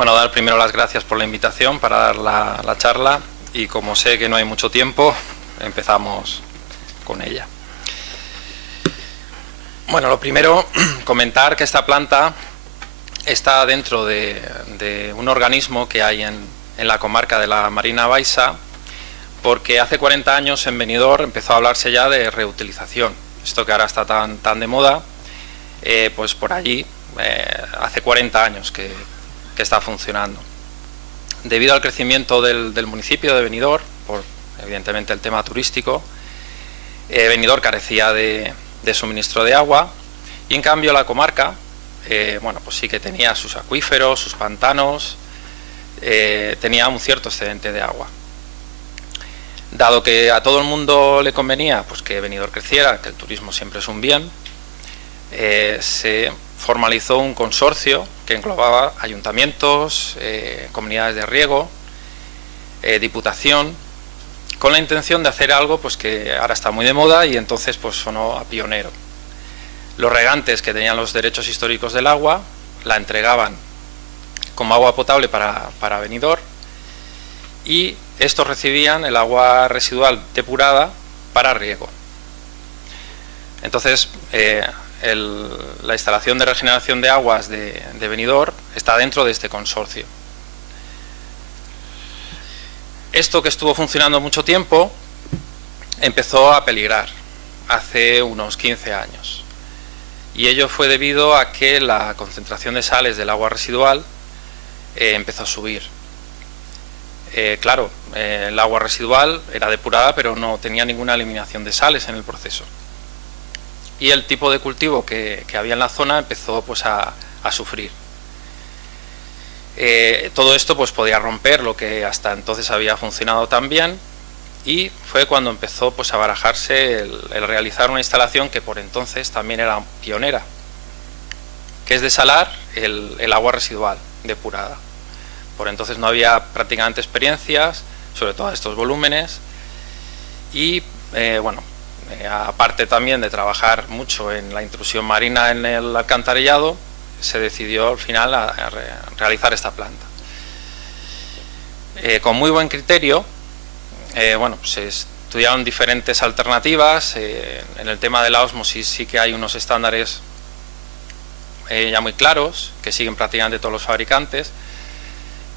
Bueno, dar primero las gracias por la invitación para dar la charla y como sé que no hay mucho tiempo, empezamos con ella. Bueno, lo primero, comentar que esta planta está dentro de un organismo que hay en la comarca de la Marina Baixa, porque hace 40 años en Benidorm empezó a hablarse ya de reutilización. Esto que ahora está tan de moda, pues por allí hace 40 años que está funcionando. Debido al crecimiento del municipio de Benidorm, por evidentemente el tema turístico, Benidorm carecía de suministro de agua y en cambio la comarca, bueno, pues sí que tenía sus acuíferos, sus pantanos, tenía un cierto excedente de agua. Dado que a todo el mundo le convenía pues que Benidorm creciera, que el turismo siempre es un bien, se formalizó un consorcio que englobaba ayuntamientos, comunidades de riego, diputación, con la intención de hacer algo pues que ahora está muy de moda y entonces pues sonó a pionero. Los regantes que tenían los derechos históricos del agua la entregaban como agua potable para Benidorm y estos recibían el agua residual depurada para riego. Entonces, la instalación de regeneración de aguas de Benidorm está dentro de este consorcio. Esto que estuvo funcionando mucho tiempo empezó a peligrar hace unos 15 años y ello fue debido a que la concentración de sales del agua residual empezó a subir. Claro, el agua residual era depurada pero no tenía ninguna eliminación de sales en el proceso. Y el tipo de cultivo que había en la zona empezó pues a sufrir. Todo esto pues podía romper lo que hasta entonces había funcionado tan bien y fue cuando empezó pues a barajarse el realizar una instalación que por entonces también era pionera, que es desalar el agua residual depurada. Por entonces no había prácticamente experiencias sobre todo estos volúmenes y bueno, aparte también de trabajar mucho en la intrusión marina en el alcantarillado, se decidió al final a realizar esta planta. Con muy buen criterio, bueno, se estudiaron diferentes alternativas. En el tema de la ósmosis sí que hay unos estándares ya muy claros, que siguen prácticamente todos los fabricantes,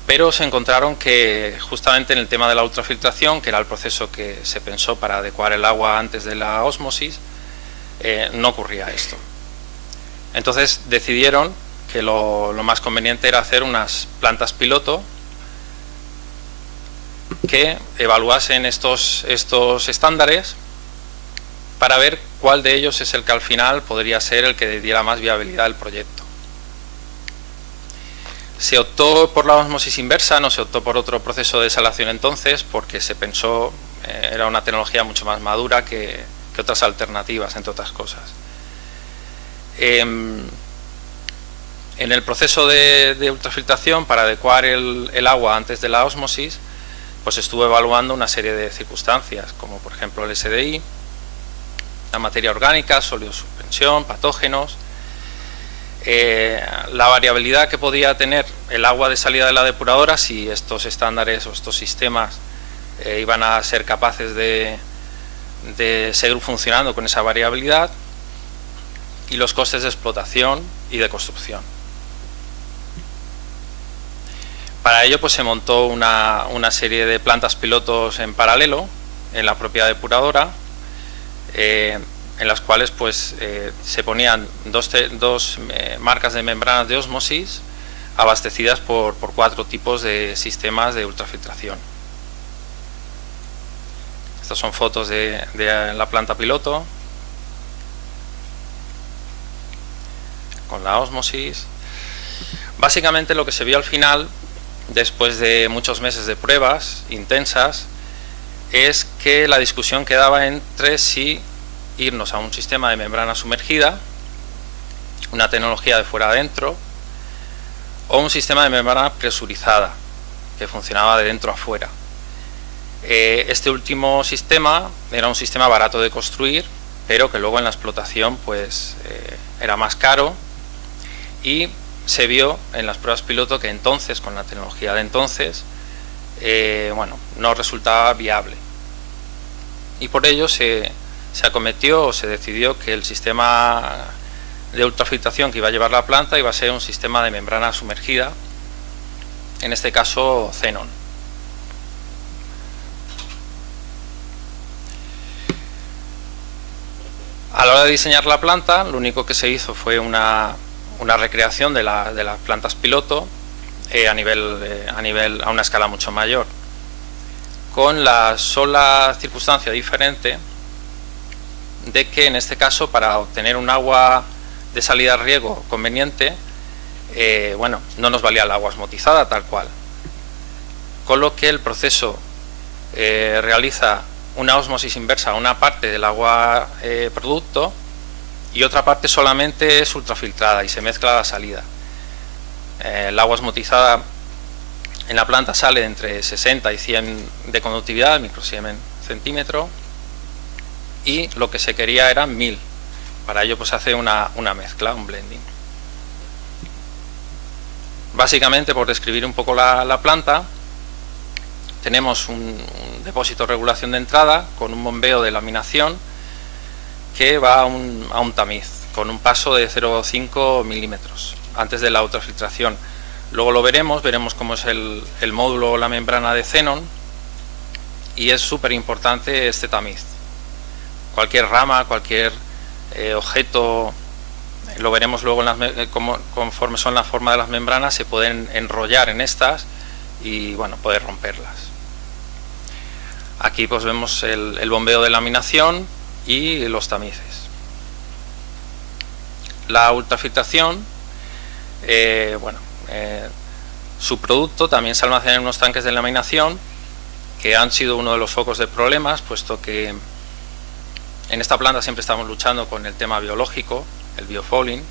pero se encontraron que justamente en el tema de la ultrafiltración, que era el proceso que se pensó para adecuar el agua antes de la ósmosis, no ocurría esto. Entonces decidieron que lo más conveniente era hacer unas plantas piloto que evaluasen estos estándares para ver cuál de ellos es el que al final podría ser el que diera más viabilidad al proyecto. Se optó por la ósmosis inversa, no se optó por otro proceso de desalación entonces, porque se pensó, era una tecnología mucho más madura que otras alternativas, entre otras cosas. En el proceso de ultrafiltración, para adecuar el agua antes de la ósmosis, pues estuvo evaluando una serie de circunstancias, como por ejemplo el SDI, la materia orgánica, sólidos de suspensión, patógenos, la variabilidad que podía tener el agua de salida de la depuradora, si estos estándares o estos sistemas iban a ser capaces de seguir funcionando con esa variabilidad, y los costes de explotación y de construcción. Para ello pues se montó una serie de plantas pilotos en paralelo en la propia depuradora, en las cuales pues se ponían dos marcas de membranas de ósmosis abastecidas por 4 tipos de sistemas de ultrafiltración. Estas son fotos de la planta piloto con la ósmosis. Básicamente lo que se vio al final, después de muchos meses de pruebas intensas, es que la discusión quedaba entre si irnos a un sistema de membrana sumergida, una tecnología de fuera adentro, o un sistema de membrana presurizada, que funcionaba de dentro a fuera. Este último sistema era un sistema barato de construir, pero que luego en la explotación pues era más caro y se vio en las pruebas piloto que entonces, con la tecnología de entonces, bueno, no resultaba viable. Y por ello se acometió o se decidió que el sistema de ultrafiltración que iba a llevar la planta iba a ser un sistema de membrana sumergida, en este caso xenón. A la hora de diseñar la planta, lo único que se hizo fue una recreación de las plantas piloto a una escala mucho mayor, con la sola circunstancia diferente de que en este caso, para obtener un agua de salida a riego conveniente, bueno, no nos valía el agua osmotizada tal cual, con lo que el proceso realiza una ósmosis inversa a una parte del agua producto y otra parte solamente es ultrafiltrada y se mezcla a la salida. El agua osmotizada en la planta sale entre 60 y 100 de conductividad, microsiemens centímetro, y lo que se quería eran 1000. Para ello pues se hace una mezcla, un blending. Básicamente, por describir un poco la planta, tenemos un depósito de regulación de entrada con un bombeo de laminación que va a un tamiz con un paso de 0,5 milímetros antes de la ultrafiltración. Luego lo veremos cómo es el módulo o la membrana de xenón, y es súper importante este tamiz. Cualquier rama, cualquier objeto, lo veremos luego conforme son la forma de las membranas, se pueden enrollar en estas y bueno, poder romperlas. Aquí pues vemos el bombeo de laminación y los tamices. La ultrafiltración, su producto también se almacena en unos tanques de laminación que han sido uno de los focos de problemas, puesto que en esta planta siempre estamos luchando con el tema biológico, el biofouling,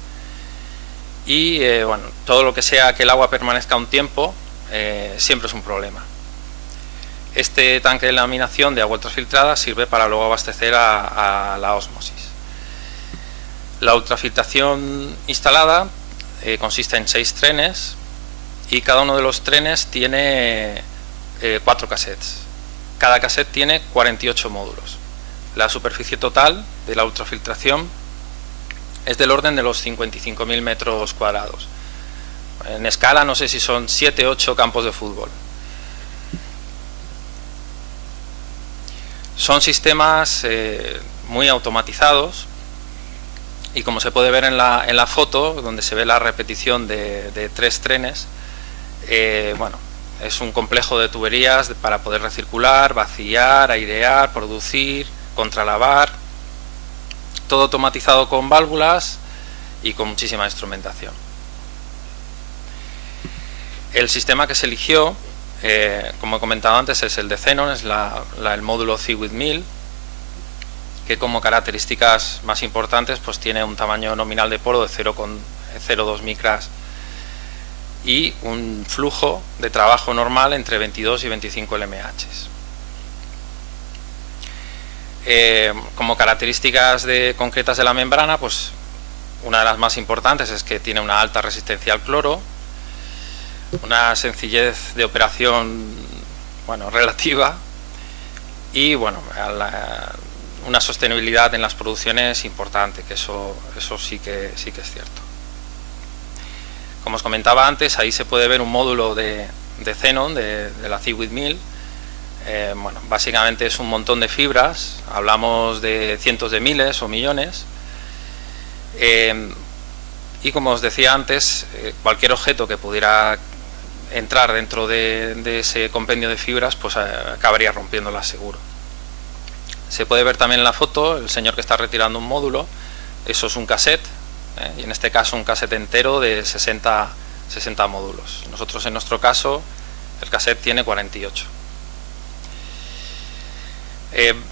y bueno, todo lo que sea que el agua permanezca un tiempo siempre es un problema. Este tanque de laminación de agua ultrafiltrada sirve para luego abastecer a la ósmosis. La ultrafiltración instalada consiste en 6 trenes, y cada uno de los trenes tiene 4 cassettes. Cada cassette tiene 48 módulos. La superficie total de la ultrafiltración es del orden de los 55.000 metros cuadrados. En escala no sé si son 7 o 8 campos de fútbol. Son sistemas muy automatizados, y como se puede ver en la foto, donde se ve la repetición de 3 trenes, bueno, es un complejo de tuberías para poder recircular, vaciar, airear, producir, contralavar, todo automatizado con válvulas y con muchísima instrumentación. El sistema que se eligió, como he comentado antes, es el de xenón, es el módulo CIWIT-1000, que como características más importantes pues tiene un tamaño nominal de poro de 0,02 micras y un flujo de trabajo normal entre 22 y 25 LMH. Como características concretas de la membrana, pues una de las más importantes es que tiene una alta resistencia al cloro, una sencillez de operación, bueno, relativa, y bueno, una sostenibilidad en las producciones importante, que eso sí que es cierto. Como os comentaba antes, ahí se puede ver un módulo de xenón de la CIWIT-1000. Bueno, básicamente es un montón de fibras, hablamos de cientos de miles o millones, y como os decía antes, cualquier objeto que pudiera entrar dentro de ese compendio de fibras pues acabaría rompiéndolas seguro. Se puede ver también en la foto el señor que está retirando un módulo. Eso es un cassette, y en este caso un cassette entero de 60 módulos. Nosotros, en nuestro caso, el cassette tiene 48.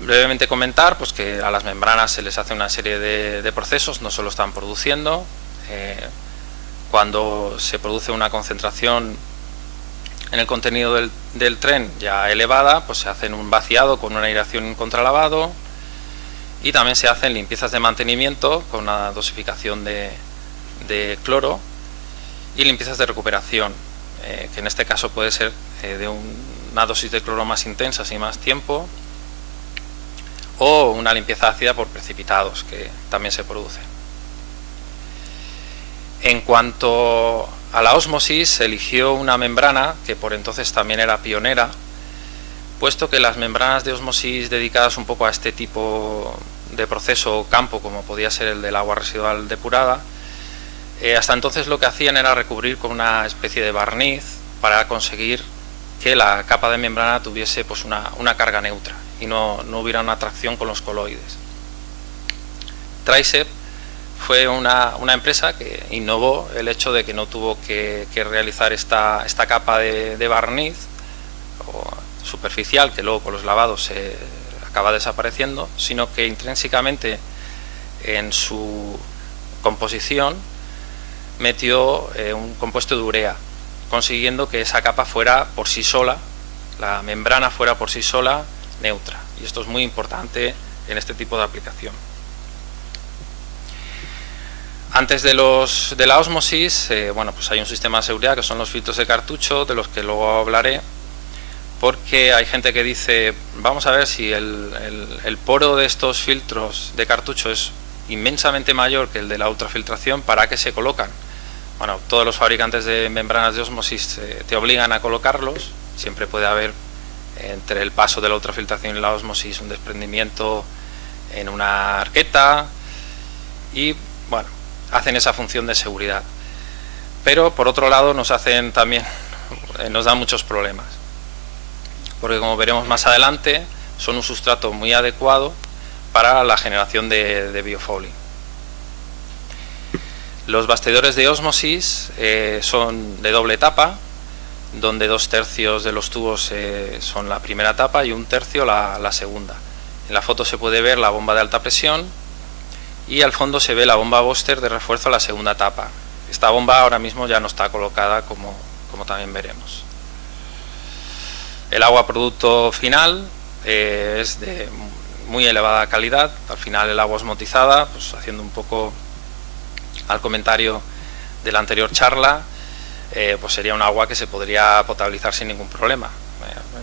Brevemente comentar pues que a las membranas se les hace una serie de procesos, no solo están produciendo. Cuando se produce una concentración en el contenido del tren ya elevada, pues se hacen un vaciado con una aireación en contralavado, y también se hacen limpiezas de mantenimiento con una dosificación de cloro, y limpiezas de recuperación, que en este caso puede ser de una dosis de cloro más intensa y más tiempo, o una limpieza ácida por precipitados, que también se produce. En cuanto a la ósmosis, se eligió una membrana que por entonces también era pionera, puesto que las membranas de ósmosis dedicadas un poco a este tipo de proceso o campo, como podía ser el del agua residual depurada, hasta entonces lo que hacían era recubrir con una especie de barniz para conseguir que la capa de membrana tuviese pues una carga neutra y no hubiera una atracción con los coloides. Trisep fue una empresa que innovó el hecho de que no tuvo que realizar esta capa de barniz superficial, que luego con los lavados se acaba desapareciendo, sino que intrínsecamente en su composición metió un compuesto de urea, consiguiendo que esa capa fuera por sí sola, la membrana fuera por sí sola neutra, y esto es muy importante en este tipo de aplicación. Antes de la ósmosis, bueno, pues hay un sistema de seguridad que son los filtros de cartucho, de los que luego hablaré, porque hay gente que dice, vamos a ver si el poro de estos filtros de cartucho es inmensamente mayor que el de la ultrafiltración, ¿para qué se colocan? Bueno, todos los fabricantes de membranas de ósmosis te obligan a colocarlos, siempre puede haber entre el paso de la ultrafiltración y la ósmosis un desprendimiento en una arqueta y, bueno, hacen esa función de seguridad. Pero por otro lado nos hacen también, nos dan muchos problemas, porque como veremos más adelante, son un sustrato muy adecuado para la generación de biofouling. Los bastidores de ósmosis son de doble etapa, donde 2/3 de los tubos son la primera etapa y 1/3 la segunda. En la foto se puede ver la bomba de alta presión y al fondo se ve la bomba booster de refuerzo a la segunda etapa. Esta bomba ahora mismo ya no está colocada, como también veremos. El agua producto final es de muy elevada calidad. Al final el agua osmotizada, pues haciendo un poco al comentario de la anterior charla, pues sería un agua que se podría potabilizar sin ningún problema.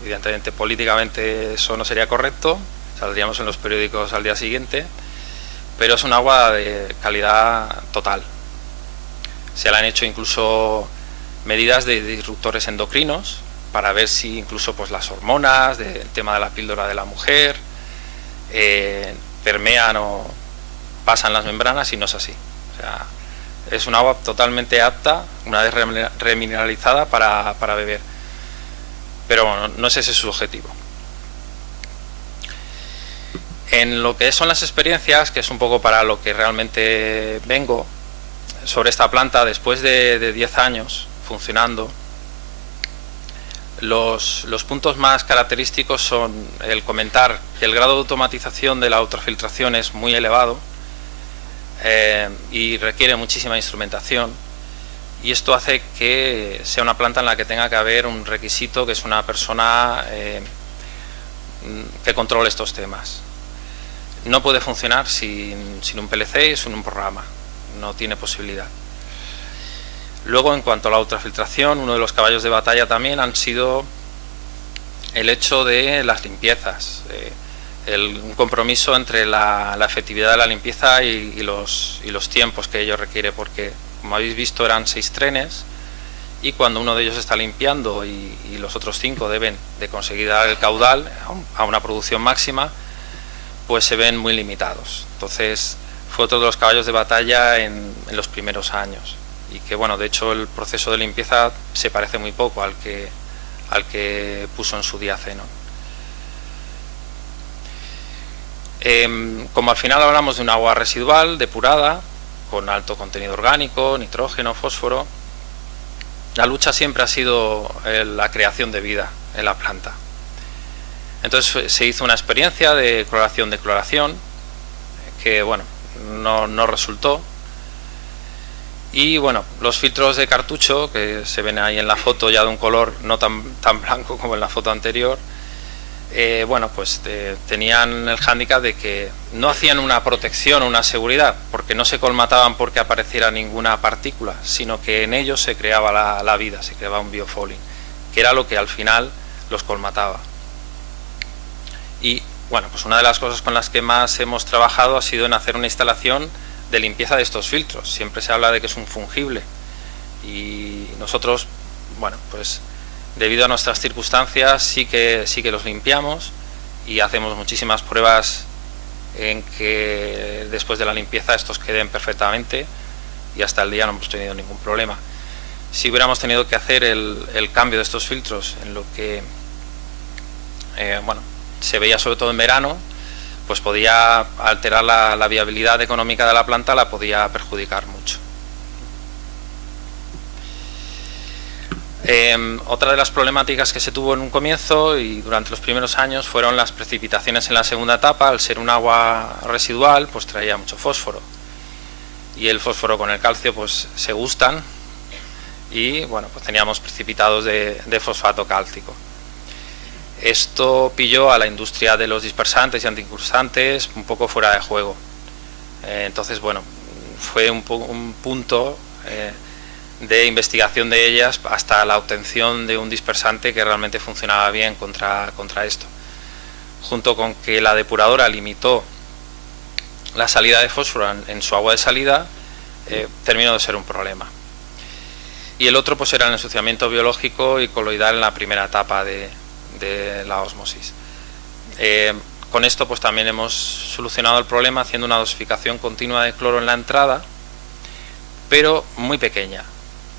Evidentemente políticamente eso no sería correcto, saldríamos en los periódicos al día siguiente, pero es un agua de calidad total. Se le han hecho incluso medidas de disruptores endocrinos para ver si incluso pues las hormonas, el tema de la píldora de la mujer, permean o pasan las membranas, y no es así. O sea, es un agua totalmente apta, una vez remineralizada, para beber. Pero bueno, no es ese su objetivo. En lo que son las experiencias, que es un poco para lo que realmente vengo, sobre esta planta, después de 10 años funcionando, los puntos más característicos son el comentar que el grado de automatización de la ultrafiltración es muy elevado y requiere muchísima instrumentación, y esto hace que sea una planta en la que tenga que haber un requisito, que es una persona que controle estos temas. No puede funcionar sin un PLC y sin un programa, no tiene posibilidad. Luego, en cuanto a la ultrafiltración, uno de los caballos de batalla también han sido el hecho de las limpiezas, un compromiso entre la efectividad de la limpieza y los tiempos que ello requiere, porque, como habéis visto, eran 6 trenes, y cuando uno de ellos está limpiando y los otros 5 deben de conseguir dar el caudal a una producción máxima, pues se ven muy limitados. Entonces fue otro de los caballos de batalla en los primeros años, y que, bueno, de hecho el proceso de limpieza se parece muy poco al que puso en su día Zenon. Como al final hablamos de un agua residual depurada con alto contenido orgánico, nitrógeno, fósforo, la lucha siempre ha sido la creación de vida en la planta. Entonces se hizo una experiencia de cloración que, bueno, no resultó. Y bueno, los filtros de cartucho, que se ven ahí en la foto ya de un color no tan blanco como en la foto anterior, bueno, pues tenían el hándicap de que no hacían una protección o una seguridad, porque no se colmataban porque apareciera ninguna partícula, sino que en ellos se creaba la vida, se creaba un biofouling, que era lo que al final los colmataba. Y bueno, pues una de las cosas con las que más hemos trabajado ha sido en hacer una instalación de limpieza de estos filtros. Siempre se habla de que es un fungible y nosotros, bueno, pues debido a nuestras circunstancias sí que los limpiamos y hacemos muchísimas pruebas en que después de la limpieza estos queden perfectamente y hasta el día no hemos tenido ningún problema. Si hubiéramos tenido que hacer el cambio de estos filtros en lo que bueno, se veía sobre todo en verano, pues podía alterar la viabilidad económica de la planta, la podía perjudicar mucho. Otra de las problemáticas que se tuvo en un comienzo y durante los primeros años fueron las precipitaciones en la segunda etapa. Al ser un agua residual, pues traía mucho fósforo y el fósforo con el calcio pues se gustan y bueno, pues teníamos precipitados de fosfato cálcico. Esto pilló a la industria de los dispersantes y antiincrustantes un poco fuera de juego. Entonces, bueno, fue un punto de investigación de ellas hasta la obtención de un dispersante que realmente funcionaba bien contra esto. Junto con que la depuradora limitó la salida de fósforo en su agua de salida, terminó de ser un problema. Y el otro pues era el ensuciamiento biológico y coloidal en la primera etapa de la ósmosis. Con esto pues también hemos solucionado el problema haciendo una dosificación continua de cloro en la entrada, pero muy pequeña,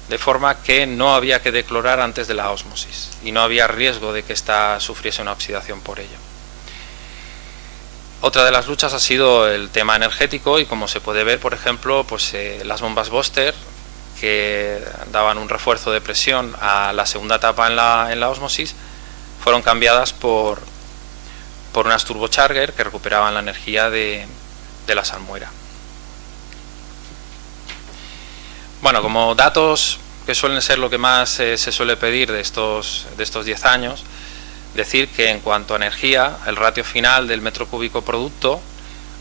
de forma que no había que declorar antes de la ósmosis y no había riesgo de que ésta sufriese una oxidación por ello. Otra de las luchas ha sido el tema energético y como se puede ver, por ejemplo, pues las bombas Boster, que daban un refuerzo de presión a la segunda etapa en la ósmosis, fueron cambiadas por unas turbocharger que recuperaban la energía de la salmuera. Bueno, como datos que suelen ser lo que más se suele pedir de estos 10 años, decir que en cuanto a energía, el ratio final del metro cúbico producto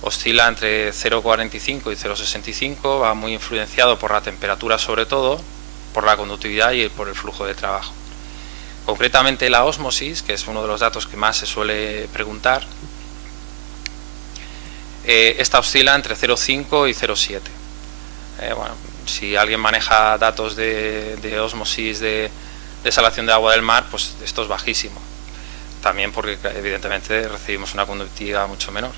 oscila entre 0,45 y 0,65, va muy influenciado por la temperatura sobre todo, por la conductividad y por el flujo de trabajo. Concretamente la ósmosis, que es uno de los datos que más se suele preguntar, esta oscila entre 0,5 y 0,7. Bueno, si alguien maneja datos de ósmosis de desalación de agua del mar, pues esto es bajísimo. También porque evidentemente recibimos una conductividad mucho menor.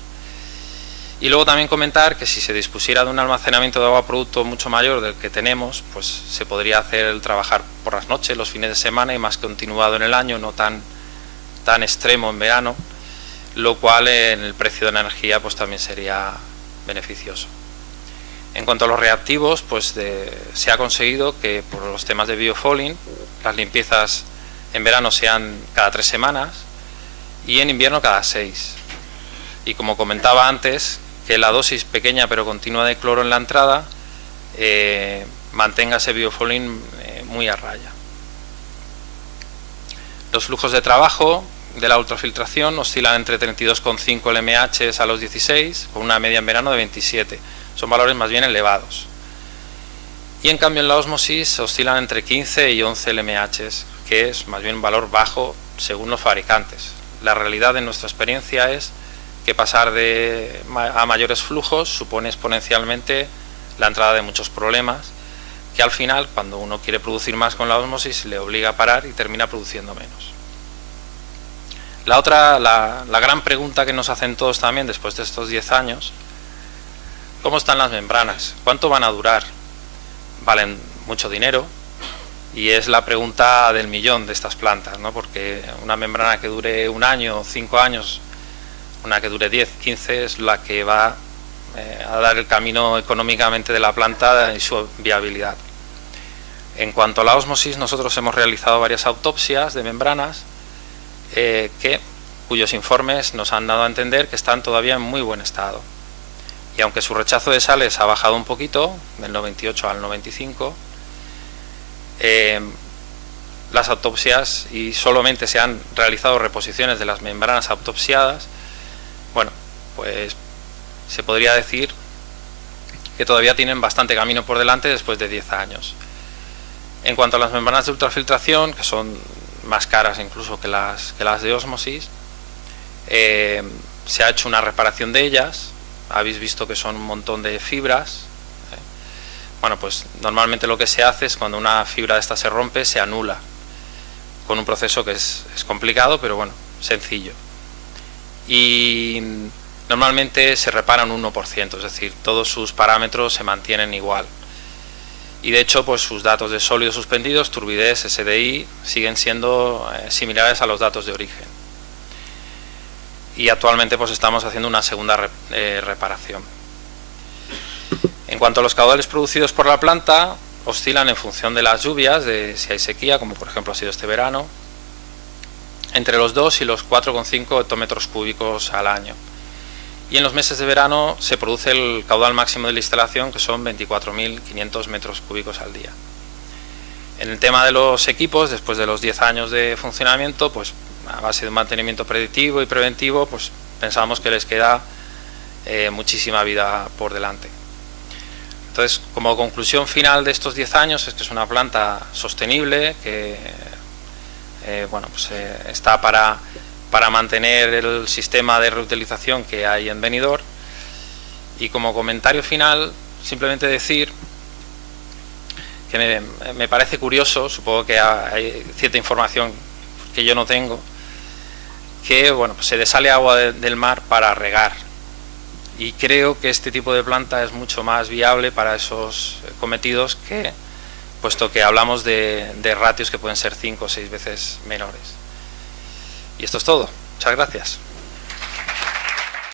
Y luego también comentar que si se dispusiera de un almacenamiento de agua producto mucho mayor del que tenemos, pues se podría hacer el trabajar por las noches, los fines de semana y más continuado en el año, no tan extremo en verano, lo cual en el precio de la energía pues también sería beneficioso. En cuanto a los reactivos, pues se ha conseguido que por los temas de biofouling las limpiezas en verano sean cada 3 semanas y en invierno cada 6. Y como comentaba antes, que la dosis pequeña pero continua de cloro en la entrada mantenga ese biofouling muy a raya. Los flujos de trabajo de la ultrafiltración oscilan entre 32,5 LMH a los 16, con una media en verano de 27. Son valores más bien elevados. Y en cambio en la ósmosis oscilan entre 15 y 11 LMH, que es más bien un valor bajo según los fabricantes. La realidad en nuestra experiencia es que pasar a mayores flujos supone exponencialmente la entrada de muchos problemas, que al final, cuando uno quiere producir más con la ósmosis, le obliga a parar y termina produciendo menos. La gran pregunta que nos hacen todos también después de estos 10 años, ¿cómo están las membranas? ¿Cuánto van a durar? Valen mucho dinero y es la pregunta del millón de estas plantas, ¿no? Porque una membrana que dure 1 año, 5 años, una que dure 10, 15 es la que va a dar el camino económicamente de la planta y su viabilidad. En cuanto a la ósmosis, nosotros hemos realizado varias autopsias de membranas cuyos informes nos han dado a entender que están todavía en muy buen estado. Y aunque su rechazo de sales ha bajado un poquito, del 98 al 95, las autopsias y solamente se han realizado reposiciones de las membranas autopsiadas, bueno, pues se podría decir que todavía tienen bastante camino por delante después de 10 años. En cuanto a las membranas de ultrafiltración, que son más caras incluso que las de ósmosis, se ha hecho una reparación de ellas. Habéis visto que son un montón de fibras. Bueno, pues normalmente lo que se hace es cuando una fibra de esta se rompe, se anula, con un proceso que es complicado, pero bueno, sencillo. Y normalmente se repara un 1%, es decir, todos sus parámetros se mantienen igual. Y de hecho, pues sus datos de sólidos suspendidos, turbidez, SDI, siguen siendo similares a los datos de origen. Y actualmente pues estamos haciendo una segunda reparación. En cuanto a los caudales producidos por la planta, oscilan en función de las lluvias, de si hay sequía, como por ejemplo ha sido este verano, entre los 2 y los 4,5 hectómetros cúbicos al año. Y en los meses de verano se produce el caudal máximo de la instalación, que son 24.500 metros cúbicos al día. En el tema de los equipos, después de los 10 años de funcionamiento, pues a base de un mantenimiento predictivo y preventivo, pues pensamos que les queda muchísima vida por delante. Entonces, como conclusión final de estos 10 años, es que es una planta sostenible, que bueno, pues, está para mantener el sistema de reutilización que hay en Benidorm. Y como comentario final, simplemente decir que me parece curioso, supongo que hay cierta información que yo no tengo, que bueno, pues se desale agua del mar para regar, y creo que este tipo de planta es mucho más viable para esos cometidos, que puesto que hablamos de ratios que pueden ser 5 o 6 veces menores. Y esto es todo. Muchas gracias.